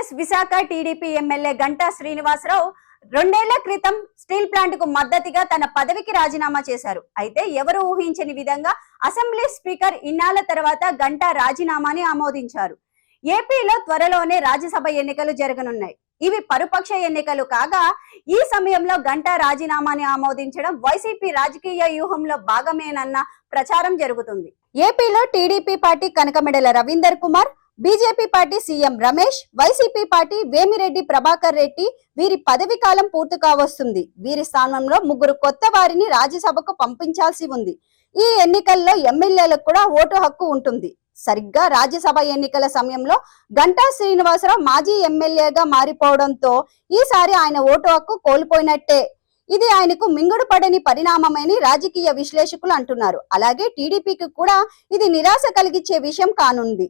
Andhra Pradesh Visakha TDP MLA Ganta Srinivasarao 2 ఏళ్ల క్రితం steel plant కు మద్దతుగా తన పదవికి రాజీనామా చేశారు. అయితే ఎవరు ఊహించని విధంగా అసెంబ్లీ స్పీకర్ ఇన్నాళ్ల తర్వాత గంటా రాజీనామాని ఆమోదించారు. ఏపీలో త్వరలోనే రాజ్యసభ ఎన్నికలు జరగనున్నాయి. ఇవి పరుపక్ష ఎన్నికలు కాగా ఈ సమయంలో గంటా రాజీనామాని ఆమోదించడం వైసీపీ రాజకీయ వ్యూహంలో భాగమేనన్న ప్రచారం జరుగుతుంది. ఏపీలో TDP party Kanakamedala Ravinder Kumar, BJP party CM Ramesh, YCP party Vemireddy Prabhakar Reddy వీరి పదవి కాలం పూర్తి కావస్తుంది. వీరి స్థానంలో 3 కొత్త వారిని రాజ్యసభకు పంపించాల్సి ఉంది. ఈ ఎన్నికల్లో ఎమ్మెల్యేలకు కూడా ఓటు హక్కు ఉంటుంది. సరిగ్గా రాజ్యసభ ఎన్నికల సమయంలో గంటా శ్రీనివాసరావు మాజీ ఎమ్మెల్యేగా మారిపోవడంతో ఈసారి ఆయన ఓటు హక్కు కోల్పోయినట్టే. ఇది ఆయనకు మింగుడు పడని పరిణామమని రాజకీయ విశ్లేషకులు అంటున్నారు. అలాగే టీడీపీకి కూడా ఇది నిరాశ కలిగించే విషయం కానుంది.